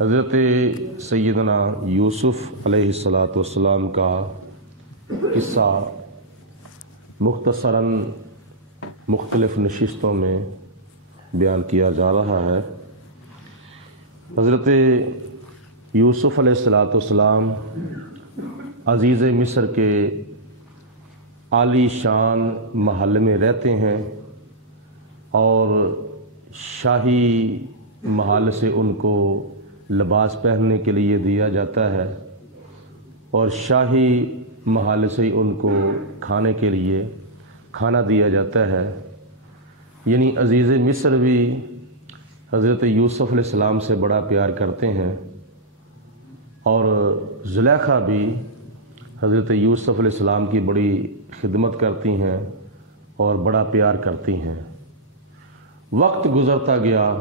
حضرت سیدنا یوسف علیہ السلام کا قصہ مختصراً مختلف نشستوں میں بیان کیا جا رہا ہے۔ حضرت یوسف علیہ السلام عزیز مصر کے عالی شان محل میں رہتے ہیں اور شاہی محل سے ان کو لباس پہننے کے لیے دیا جاتا ہے اور شاہی محل سے ہی ان کو کھانے کے لیے کھانا دیا جاتا ہے۔ یعنی عزیز مصر بھی حضرت یوسف علیہ السلام سے بڑا پیار کرتے ہیں اور زلیخا بھی حضرت یوسف علیہ السلام کی بڑی خدمت کرتی ہیں اور بڑا پیار کرتی ہیں۔ وقت گزرتا گیا،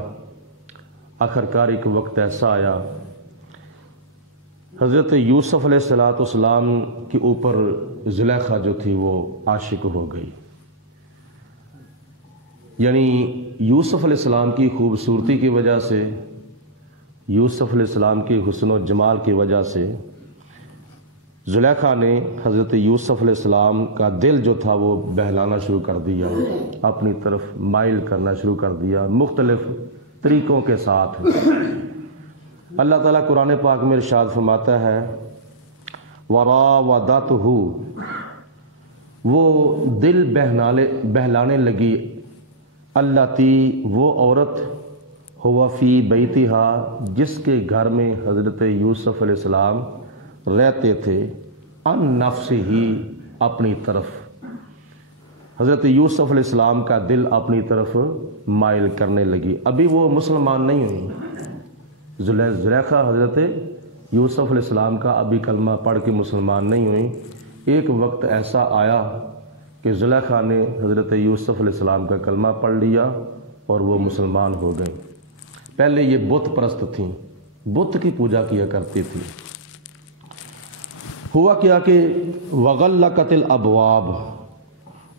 آخرکار ایک وقت ایسا آیا حضرت یوسف علیہ السلام کے اوپر زلیخا جو تھی وہ عاشق ہو گئی۔ یعنی یوسف علیہ السلام کی خوبصورتی کی وجہ سے، یوسف علیہ السلام کے حسن و جمال کی وجہ سے زلیخا نے حضرت یوسف علیہ السلام کا دل جو تھا وہ بہلانا شروع کر دیا، اپنی طرف مائل کرنا شروع کر دیا مختلف طریقوں کے ساتھ۔ اللہ تعالیٰ قرآن پاک میں ارشاد فرماتا ہے وراودتہ، وہ دل بہلانے لگی، اللاتی، وہ عورت، ہوا فی بیتہا، جس کے گھر میں حضرت یوسف علیہ السلام رہتے تھے، ان نفس ہی، اپنی طرف۔ حضرت یوسف علیہ السلام کا دل اپنی طرف مائل کرنے لگی۔ ابھی وہ مسلمان نہیں ہوئی زلیخا، حضرت یوسف علیہ السلام کا ابھی کلمہ پڑھ کے مسلمان نہیں ہوئی۔ ایک وقت ایسا آیا کہ زلیخا نے حضرت یوسف علیہ السلام کا کلمہ پڑھ لیا اور وہ مسلمان ہو گئیں۔ پہلے یہ بت پرست تھیں، بت کی پوجا کیا کرتی تھی۔ ہوا کیا کہ وغلقت الابواب،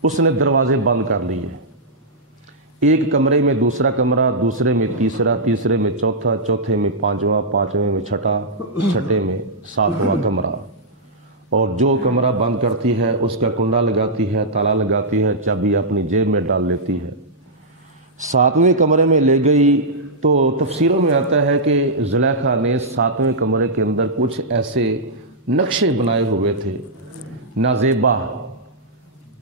اس نے دروازے بند کر لیے، ایک کمرے میں دوسرا کمرہ، دوسرے میں تیسرا، تیسرے میں چوتھا، چوتھے میں پانچواں، پانچویں میں چھٹا، چھٹے میں ساتواں کمرہ، اور جو کمرہ بند کرتی ہے اس کا کنڈا لگاتی ہے، تالا لگاتی ہے، چابی اپنی جیب میں ڈال لیتی ہے۔ ساتویں کمرے میں لے گئی تو تفسیروں میں آتا ہے کہ زلیخا نے ساتویں کمرے کے اندر کچھ ایسے نقشے بنائے ہوئے تھے نازیبا،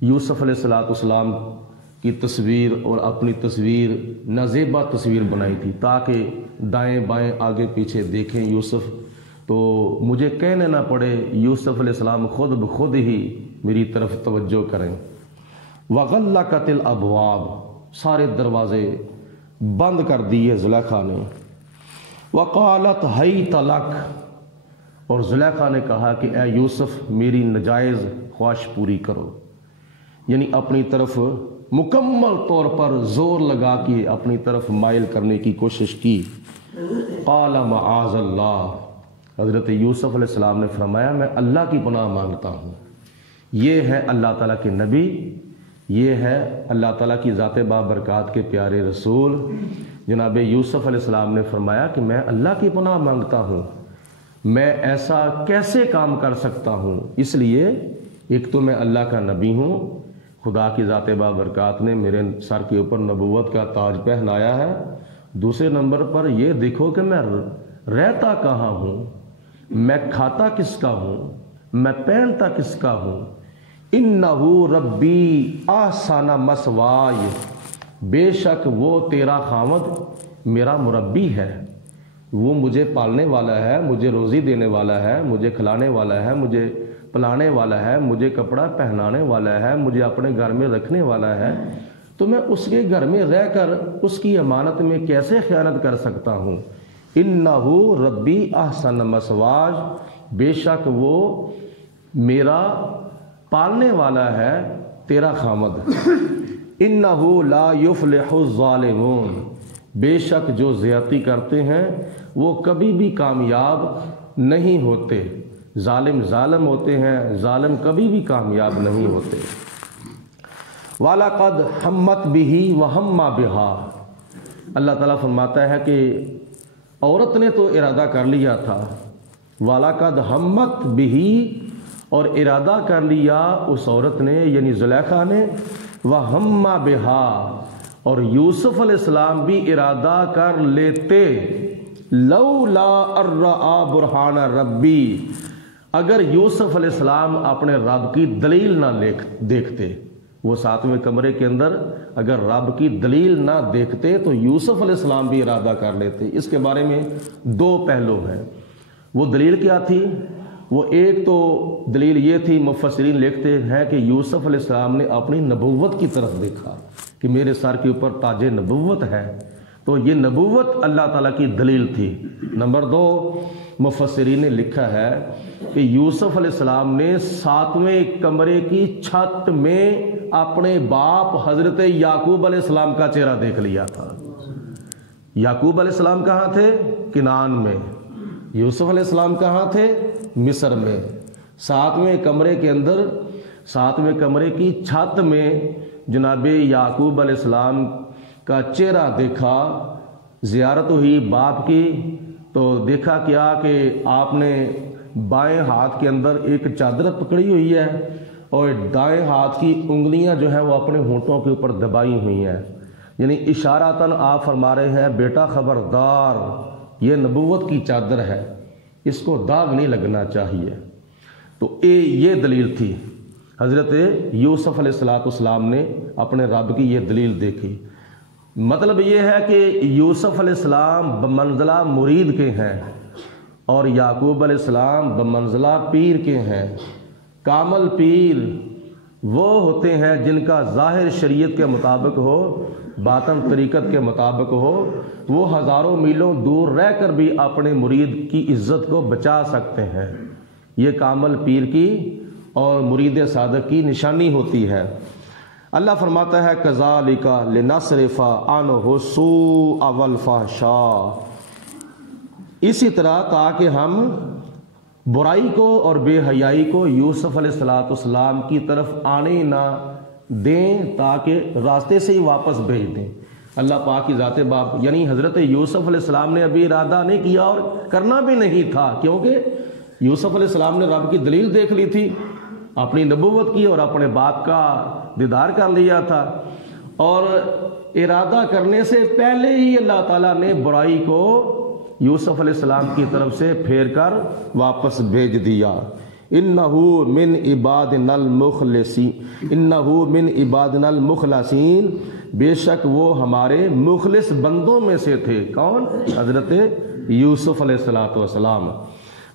یوسف علیہ السلام کی تصویر اور اپنی تصویر، نازیبا تصویر بنائی تھی تاکہ دائیں بائیں آگے پیچھے دیکھیں یوسف تو مجھے کہنے نہ پڑے، یوسف علیہ السلام خود بخود ہی میری طرف توجہ کریں۔ وغلقت الابواب، سارے دروازے بند کر دیے زلیخا نے۔ وقالت حیت لک، اور زلیخا نے کہا کہ اے یوسف میری نجائز خواہش پوری کرو، یعنی اپنی طرف مکمل طور پر زور لگا کے اپنی طرف مائل کرنے کی کوشش کی۔ قال معاذ اللہ، حضرت یوسف علیہ السلام نے فرمایا میں اللہ کی پناہ مانگتا ہوں۔ یہ ہے اللہ تعالیٰ کے نبی، یہ ہے اللہ تعالیٰ کی ذات بابرکات کے پیارے رسول جناب یوسف علیہ السلام نے فرمایا کہ میں اللہ کی پناہ مانگتا ہوں، میں ایسا کیسے کام کر سکتا ہوں؟ اس لیے ایک تو میں اللہ کا نبی ہوں، خدا کی ذات بابرکات نے میرے سر کے اوپر نبوت کا تاج پہنایا ہے، دوسرے نمبر پر یہ دیکھو کہ میں رہتا کہاں ہوں، میں کھاتا کس کا ہوں، میں پہنتا کس کا ہوں۔ انہو ربی احسن مثوایا، بے شک وہ تیرا خاوند میرا مربی ہے، وہ مجھے پالنے والا ہے، مجھے روزی دینے والا ہے، مجھے کھلانے والا ہے، مجھے پلانے والا ہے، مجھے کپڑا پہنانے والا ہے، مجھے اپنے گھر میں رکھنے والا ہے، تو میں اس کے گھر میں رہ کر اس کی امانت میں کیسے خیانت کر سکتا ہوں؟ انہو ربی احسن مثوایا، بے شک وہ میرا پالنے والا ہے، تیرا خامد۔ انہو لا یفلح الظالمون، بے شک جو زیادتی کرتے ہیں وہ کبھی بھی کامیاب نہیں ہوتے، ظالم ہوتے ہیں، ظالم کبھی بھی کامیاب نہیں ہوتے۔ وَلَقَدْ حَمَّتْ بِهِ وَهَمَّ بِهَا، اللہ تعالیٰ فرماتا ہے کہ عورت نے تو ارادہ کر لیا تھا، وَلَقَدْ ہَمَّتْ بِهِ، اور ارادہ کر لیا اس عورت نے یعنی زلیخا نے، وَهَمَّ بِهَا، اور یوسف علیہ السلام بھی ارادہ کر لیتے، لولا ارآ برہان ربی، اگر یوسف علیہ السلام اپنے رب کی دلیل نہ دیکھتے، وہ 7ویں کمرے کے اندر اگر رب کی دلیل نہ دیکھتے تو یوسف علیہ السلام بھی ارادہ کر لیتے۔ اس کے بارے میں 2 پہلو ہیں۔ وہ دلیل کیا تھی؟ وہ ایک تو دلیل یہ تھی، مفسرین لکھتے ہیں کہ یوسف علیہ السلام نے اپنی نبوت کی طرف دیکھا کہ میرے سر کے اوپر تاج نبوت ہے، تو یہ نبوت اللہ تعالیٰ کی دلیل تھی۔ نمبر 2، مفسرین نے لکھا ہے کہ یوسف علیہ السلام نے 7ویں کمرے کی چھت میں اپنے باپ حضرت یعقوب علیہ السلام کا چہرہ دیکھ لیا تھا۔ یعقوب علیہ السلام کہاں تھے؟ کنعان میں۔ یوسف علیہ السلام کہاں تھے؟ مصر میں۔ 7ویں کمرے کے اندر، 7ویں کمرے کی چھت میں جناب یعقوب علیہ السلام کا چہرہ دیکھا۔ زیارت ہوئی باپ کی تو دیکھا کیا کہ آپ نے بائیں ہاتھ کے اندر ایک چادر پکڑی ہوئی ہے اور دائیں ہاتھ کی انگلیاں جو ہیں وہ اپنے ہونٹوں کے اوپر دبائی ہوئی ہیں، یعنی اشارتاً آپ فرما رہے ہیں بیٹا خبردار، یہ نبوت کی چادر ہے، اس کو داغ نہیں لگنا چاہیے۔ تو یہ دلیل تھی۔ حضرت یوسف علیہ السلام نے اپنے رب کی یہ دلیل دیکھی۔ مطلب یہ ہے کہ یوسف علیہ السلام بمنزلہ مرید کے ہیں اور یعقوب علیہ السلام بمنزلہ پیر کے ہیں۔ کامل پیر وہ ہوتے ہیں جن کا ظاہر شریعت کے مطابق ہو، باطن طریقت کے مطابق ہو، وہ ہزاروں میلوں دور رہ کر بھی اپنے مرید کی عزت کو بچا سکتے ہیں۔ یہ کامل پیر کی اور مرید صادق کی نشانی ہوتی ہے۔ اللہ فرماتا ہے کذالک لنصرف عنہ السوء والفحشاء، اسی طرح تاکہ ہم برائی کو اور بے حیائی کو یوسف علیہ السلام کی طرف آنے نہ دیں، تاکہ راستے سے ہی واپس بھیج دیں۔ اللہ پاک کی ذات باپ یعنی حضرت یوسف علیہ السلام نے ابھی ارادہ نہیں کیا اور کرنا بھی نہیں تھا، کیونکہ یوسف علیہ السلام نے رب کی دلیل دیکھ لی تھی، اپنی نبوت کی اور اپنے باپ کا دیدار کر لیا تھا، اور ارادہ کرنے سے پہلے ہی اللہ تعالیٰ نے برائی کو یوسف علیہ السلام کی طرف سے پھیر کر واپس بھیج دیا۔ انہو من عبادنا المخلصین، انہو من عبادنا المخلصین، بے شک وہ ہمارے مخلص بندوں میں سے تھے۔ کون؟ حضرت یوسف علیہ السلام۔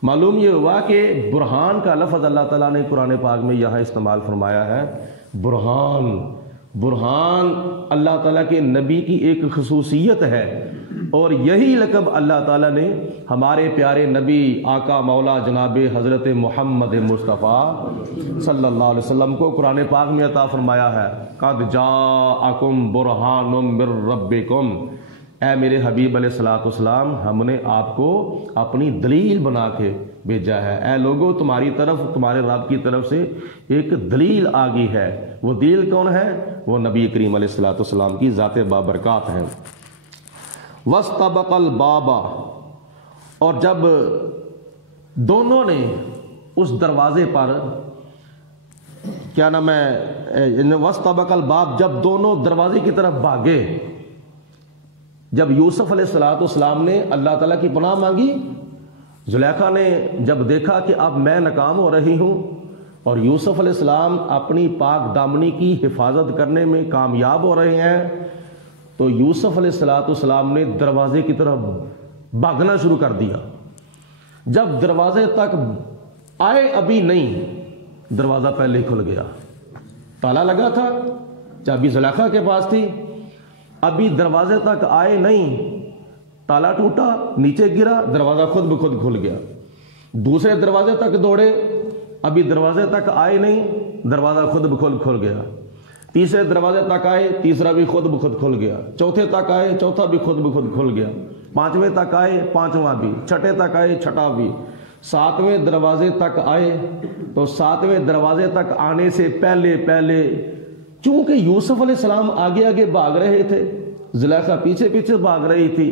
معلوم یہ ہوا کہ برہان کا لفظ اللہ تعالیٰ نے قرآن پاک میں یہاں استعمال فرمایا ہے۔ برہان، برہان اللہ تعالیٰ کے نبی کی ایک خصوصیت ہے، اور یہی لقب اللہ تعالیٰ نے ہمارے پیارے نبی آقا مولا جناب حضرت محمد مصطفیٰ صلی اللہ علیہ وسلم کو قرآن پاک میں عطا فرمایا ہے۔ قد جاءکم برہان من ربکم، اے میرے حبیب علیہ السلام، ہم نے آپ کو اپنی دلیل بنا کے بھیجا ہے۔ اے لوگوں، تمہاری طرف، تمہارے رب کی طرف سے ایک دلیل آ گئی ہے۔ وہ دلیل کون ہے؟ وہ نبی کریم علیہ السلام کی ذات بابرکات ہے۔ وَاسْتَبَقَ الْبَابَ، اور جب دونوں نے اس دروازے پر کیا نام ہے، وَاسْتَبَقَ الْبَابَ، جب دونوں دروازے کی طرف بھاگے، جب یوسف علیہ السلام نے اللہ تعالیٰ کی پناہ مانگی، زلیخا نے جب دیکھا کہ اب میں ناکام ہو رہی ہوں اور یوسف علیہ السلام اپنی پاک دامنی کی حفاظت کرنے میں کامیاب ہو رہے ہیں، تو یوسف علیہ السلام نے دروازے کی طرف بھاگنا شروع کر دیا۔ جب دروازے تک آئے ابھی نہیں، دروازہ پہلے ہی کھل گیا۔ تالا لگا تھا، چابی زلیخا کے پاس تھی، ابھی دروازے تک آئے نہیں، تالا ٹوٹا، نیچے گرا، دروازہ خود بخود کھل گیا۔ دوسرے دروازے تک دوڑے، ابھی دروازے تک آئے نہیں، دروازہ خود بخود کھل گیا۔ تیسرے دروازے تک آئے، تیسرا بھی خود بخود کھل گیا۔ چوتھے تک آئے، چوتھا بھی خود بخود کھل گیا۔ پانچویں تک آئے، پانچواں بھی۔ چھٹے تک آئے، چھٹا بھی۔ ساتویں دروازے تک آئے تو ساتویں دروازے تک آنے سے پہلے چونکہ یوسف علیہ السلام آگے آگے بھاگ رہے تھے، زلیخا پیچھے پیچھے بھاگ رہی تھی،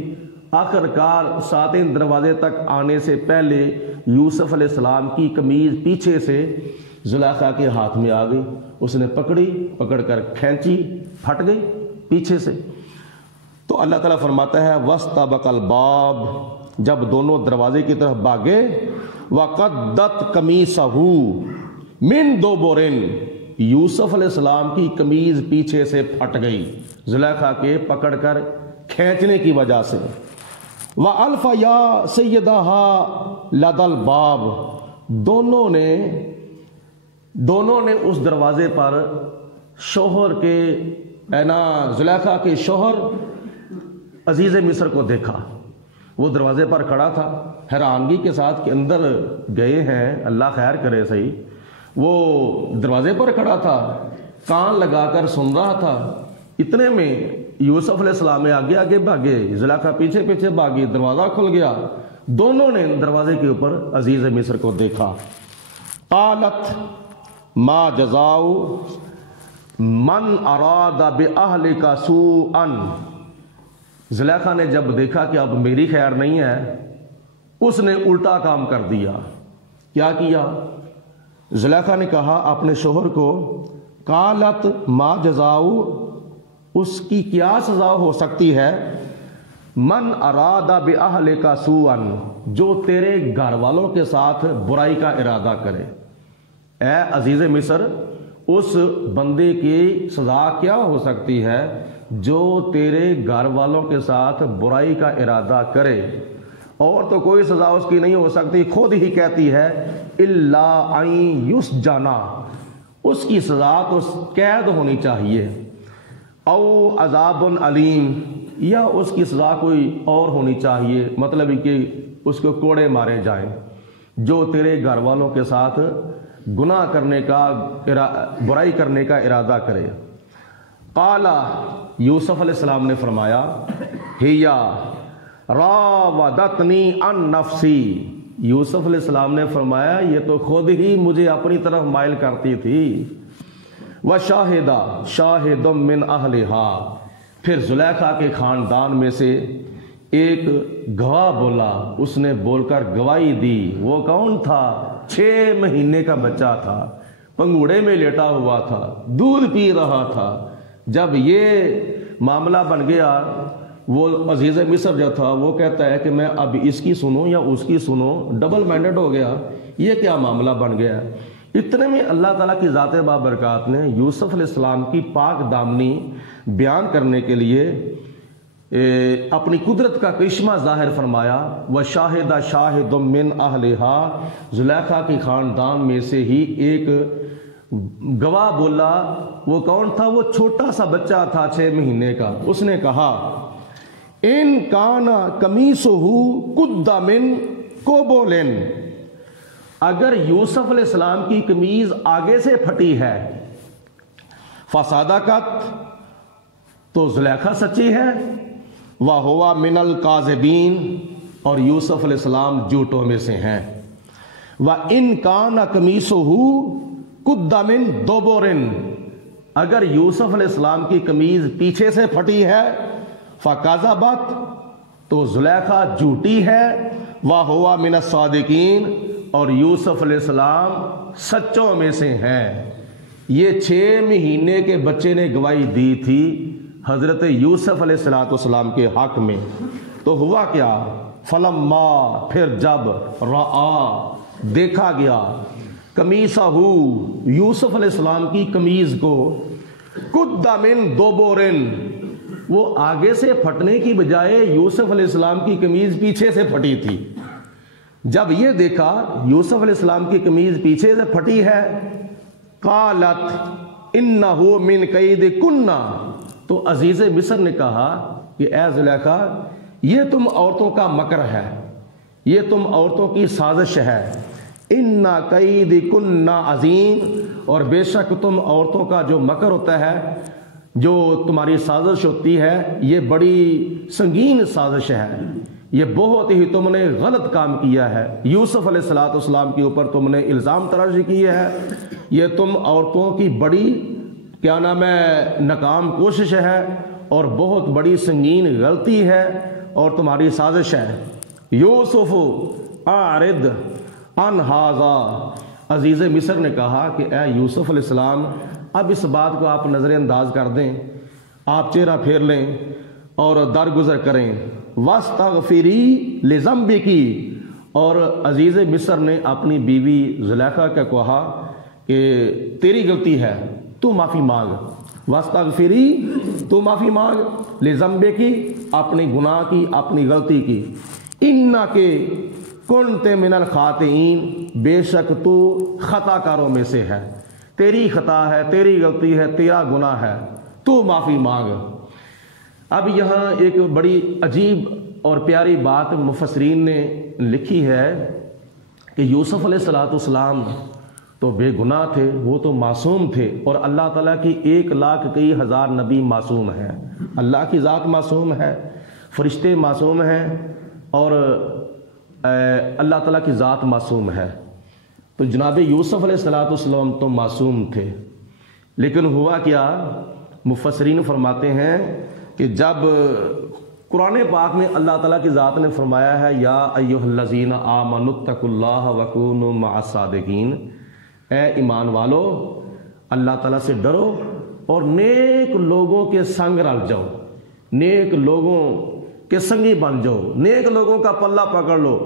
آخر کار 7 دروازے تک آنے سے پہلے یوسف علیہ السلام کی قمیض پیچھے سے زلیخا کے ہاتھ میں آ گئی، اس نے پکڑی، پکڑ کر کھینچی، پھٹ گئی پیچھے سے۔ تو اللہ تعالیٰ فرماتا ہے وَاسْتَبَقَ الْبَابَ، جب دونوں دروازے کی طرف بھاگے، وَقَدَّتْ قَمِيصَهُ مِن دُبُرٍ، یوسف علیہ السلام کی قمیض پیچھے سے پھٹ گئی زلیخا کے پکڑ کر کھینچنے کی وجہ سے۔ وَأَلْفَ يَا سَيِّدَهَا لَدَى الْبَابِ، دونوں نے اس دروازے پر شوہر کے زلیخا کے شوہر عزیز مصر کو دیکھا۔ وہ دروازے پر کھڑا تھا حیرانگی کے ساتھ کہ اندر گئے ہیں، اللہ خیر کرے صحیح۔ وہ دروازے پر کھڑا تھا، کان لگا کر سن رہا تھا، اتنے میں یوسف علیہ السلام آگے آگے بھاگے، زلیخا پیچھے پیچھے بھاگی، دروازہ کھل گیا، دونوں نے دروازے کے اوپر عزیز مصر کو دیکھا۔ قالت ما جزاء من اراد باہلک سوءا، زلیخا نے جب دیکھا کہ اب میری خیر نہیں ہے، اس نے الٹا کام کر دیا۔ کیا کیا؟ زلیخا نے کہا اپنے شوہر کو، قالت ما جزاء، اس کی کیا سزا ہو سکتی ہے، من اراد باہلک سوءا، جو تیرے گھر والوں کے ساتھ برائی کا ارادہ کرے۔ اے عزیز مصر، اس بندے کی سزا کیا ہو سکتی ہے جو تیرے گھر والوں کے ساتھ برائی کا ارادہ کرے؟ اور تو کوئی سزا اس کی نہیں ہو سکتی، خود ہی کہتی ہے الا ان یسجنا، اس کی سزا تو قید ہونی چاہیے، او عذاب علیم، یا اس کی سزا کوئی اور ہونی چاہیے، مطلب کہ اس کو کوڑے مارے جائیں جو تیرے گھر والوں کے ساتھ گناہ کرنے کا برائی کرنے کا ارادہ کرے۔ قال، یوسف علیہ السلام نے فرمایا، ہیا راودتنی عن نفسی، یوسف علیہ السلام نے فرمایا یہ تو خود ہی مجھے اپنی طرف مائل کرتی تھی۔ وشاہدہ شاہد من اہلہا، پھر زلیخا کے خاندان میں سے ایک گواہ بولا، اس نے بول کر گواہی دی۔ وہ کون تھا؟ 6 مہینے کا بچہ تھا، پنگوڑے میں لیٹا ہوا تھا، دودھ پی رہا تھا۔ جب یہ معاملہ بن گیا، وہ عزیز مصر جو تھا وہ کہتا ہے کہ میں اب اس کی سنوں یا اس کی سنوں، ڈبل مائنڈڈ ہو گیا، یہ کیا معاملہ بن گیا۔ اتنے میں اللہ تعالیٰ کی ذات بابرکات نے یوسف علیہ السلام کی پاک دامنی بیان کرنے کے لیے اپنی قدرت کا کرشمہ ظاہر فرمایا۔ وشاہد شاہد من اہلہا، زلیخا کے خاندان میں سے ہی ایک گواہ بولا۔ وہ کون تھا؟ وہ چھوٹا سا بچہ تھا 6 مہینے کا۔ اس نے کہا ان کان قمیصہ قد من قبل، اگر یوسف علیہ السلام کی قمیض آگے سے پھٹی ہے، فصدقت، تو زلیخا سچی ہے، وَهُوَ مِنَ الْكَاذِبِينَ، اور یوسف علیہ السلام جھوٹوں میں سے ہیں۔ وَإِنْ كَانَ قَمِيصُهُ قُدَّ مِن دُبُرٍ، اگر یوسف علیہ السلام کی قمیض پیچھے سے پھٹی ہے، فَكَذَبَتْ، تو زلیخا جھوٹی ہے، وَهُوَ مِنَ الصَّادِقِينَ، اور یوسف علیہ السلام سچوں میں سے ہیں۔ یہ 6 مہینے کے بچے نے گواہی دی تھی حضرت یوسف علیہ السلام کے حق میں۔ تو ہوا کیا؟ فلما، پھر جب، رآ، دیکھا گیا، قمیصہ، یوسف علیہ السلام کی قمیض کو، قد من دبر، وہ آگے سے پھٹنے کی بجائے یوسف علیہ السلام کی قمیض پیچھے سے پھٹی تھی۔ جب یہ دیکھا یوسف علیہ السلام کی قمیض پیچھے سے پھٹی ہے، قالت انہ من کیدکن، تو عزیز مصر نے کہا کہ اے زلیخا، یہ تم عورتوں کا مکر ہے، یہ تم عورتوں کی سازش ہے، ان کیدکن عظیم، اور بے شک تم عورتوں کا جو مکر ہوتا ہے، جو تمہاری سازش ہوتی ہے، یہ بڑی سنگین سازش ہے، یہ بہت ہی تم نے غلط کام کیا ہے، یوسف علیہ السلام کے اوپر تم نے الزام تراش کیا ہے، یہ تم عورتوں کی بڑی ناکام کوشش ہے اور بہت بڑی سنگین غلطی ہے، اور تمہاری سازش ہے۔ یوسف اعرض عن ھذا، عزیز مصر نے کہا کہ اے یوسف علیہ السلام اب اس بات کو آپ نظر انداز کر دیں، آپ چہرہ پھیر لیں اور درگزر کریں۔ واستغفری لذنبکی، اور عزیز مصر نے اپنی بیوی زلیخا کا کہا کہ تیری غلطی ہے، تو معافی مانگ۔ واستغفری، تو معافی مانگ، لذنبکی، اپنی گناہ کی، اپنی غلطی کی۔ انکے کنت من الخاطئین، بے شک تو خطا کاروں میں سے ہے، تیری خطا ہے، تیری غلطی ہے، تیرا گناہ ہے، تو معافی مانگ۔ اب یہاں ایک بڑی عجیب اور پیاری بات مفسرین نے لکھی ہے کہ یوسف علیہ السلام تو بے گناہ تھے، وہ تو معصوم تھے، اور اللہ تعالیٰ کی 1,00,000 نبی معصوم ہیں، اللہ کی ذات معصوم ہے، فرشتے معصوم ہیں، اور اللہ تعالیٰ کی ذات معصوم ہے۔ تو جناب یوسف علیہ السلام تو معصوم تھے، لیکن ہوا کیا؟ مفسرین فرماتے ہیں کہ جب قرآن پاک میں اللہ تعالیٰ کی ذات نے فرمایا ہے یا ایھا الذین آمنوا اتقوا اللہ وکونوا مع الصادقین، اے ایمان والو اللہ تعالیٰ سے ڈرو اور نیک لوگوں کے سنگ رل جاؤ، نیک لوگوں کے سنگی بن جاؤ، نیک لوگوں کا پلہ پکڑ لو۔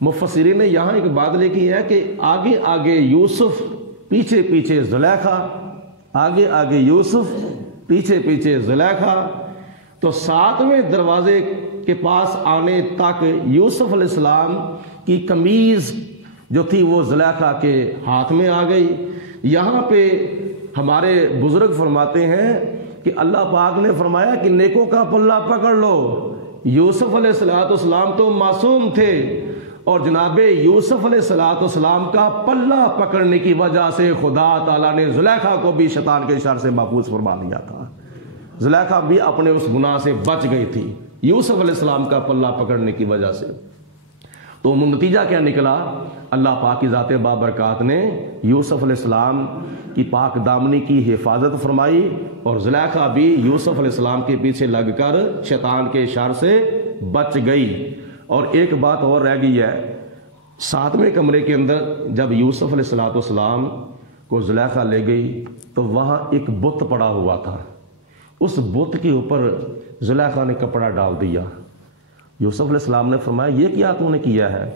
مفسرین نے یہاں ایک بات لکھی ہے کہ آگے آگے یوسف، پیچھے پیچھے زلیخا، آگے آگے یوسف، پیچھے پیچھے زلیخا۔ تو 7ویں دروازے کے پاس آنے تک یوسف علیہ السلام کی قمیض جو تھی وہ زلیخا کے ہاتھ میں آ گئی۔ یہاں پہ ہمارے بزرگ فرماتے ہیں کہ اللہ پاک نے فرمایا کہ نیکوں کا پلہ پکڑ لو۔ یوسف علیہ السلام تو معصوم تھے، اور جناب یوسف علیہ السلام کا پلہ پکڑنے کی وجہ سے خدا تعالیٰ نے زلیخا کو بھی شیطان کے شر سے محفوظ فرما لیا تھا۔ زلیخا بھی اپنے اس گناہ سے بچ گئی تھی یوسف علیہ السلام کا پلہ پکڑنے کی وجہ سے۔ تو نتیجہ کیا نکلا؟ اللہ پاک کی ذات بابرکات نے یوسف علیہ السلام کی پاک دامنی کی حفاظت فرمائی، اور زلیخا بھی یوسف علیہ السلام کے پیچھے لگ کر شیطان کے شر سے بچ گئی۔ اور ایک بات اور رہ گئی ہے، 7ویں کمرے کے اندر جب یوسف علیہ السلام کو زلیخا لے گئی تو وہاں ایک بت پڑا ہوا تھا، اس بت کے اوپر زلیخا نے کپڑا ڈال دیا۔ یوسف علیہ السلام نے فرمایا یہ کیا تو نے کیا ہے؟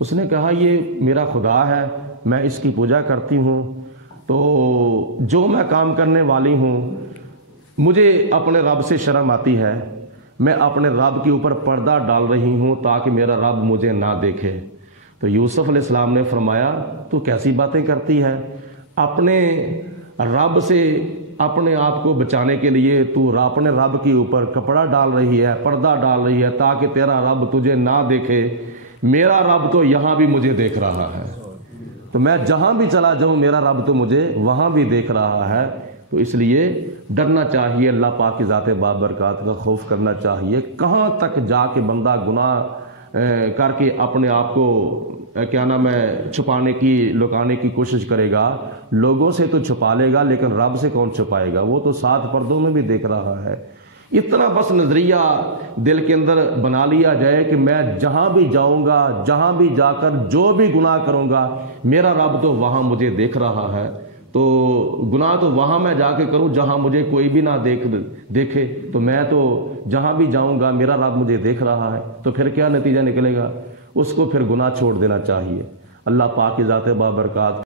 اس نے کہا یہ میرا خدا ہے، میں اس کی پوجا کرتی ہوں، تو جو میں کام کرنے والی ہوں مجھے اپنے رب سے شرم آتی ہے، میں اپنے رب کے اوپر پردہ ڈال رہی ہوں تاکہ میرا رب مجھے نہ دیکھے۔ تو یوسف علیہ السلام نے فرمایا تو کیسی باتیں کرتی ہے؟ اپنے رب سے اپنے آپ کو بچانے کے لیے تو اپنے رب کے اوپر کپڑا ڈال رہی ہے، پردہ ڈال رہی ہے تاکہ تیرا رب تجھے نہ دیکھے، میرا رب تو یہاں بھی مجھے دیکھ رہا ہے، تو میں جہاں بھی چلا جاؤں میرا رب تو مجھے وہاں بھی دیکھ رہا ہے۔ تو اس لیے ڈرنا چاہیے، اللہ پاک کی ذات بابرکات کا خوف کرنا چاہیے۔ کہاں تک جا کے بندہ گناہ کر کے اپنے آپ کو کیا نام ہے چھپانے کی، لکانے کی کوشش کرے گا؟ لوگوں سے تو چھپا لے گا لیکن رب سے کون چھپائے گا؟ وہ تو 7 پردوں میں بھی دیکھ رہا ہے۔ اتنا بس نظریہ دل کے اندر بنا لیا جائے کہ میں جہاں بھی جاؤں گا، جہاں بھی جا کر جو بھی گناہ کروں گا میرا رب تو وہاں مجھے دیکھ رہا ہے، تو گناہ تو وہاں میں جا کے کروں جہاں مجھے کوئی بھی نہ دیکھے، تو میں تو جہاں بھی جاؤں گا میرا رب مجھے دیکھ رہا ہے، تو پھر کیا نتیجہ نکلے گا؟ اس کو پھر گناہ چھوڑ دینا چاہیے۔ اللہ پاک کی ذات بابرکات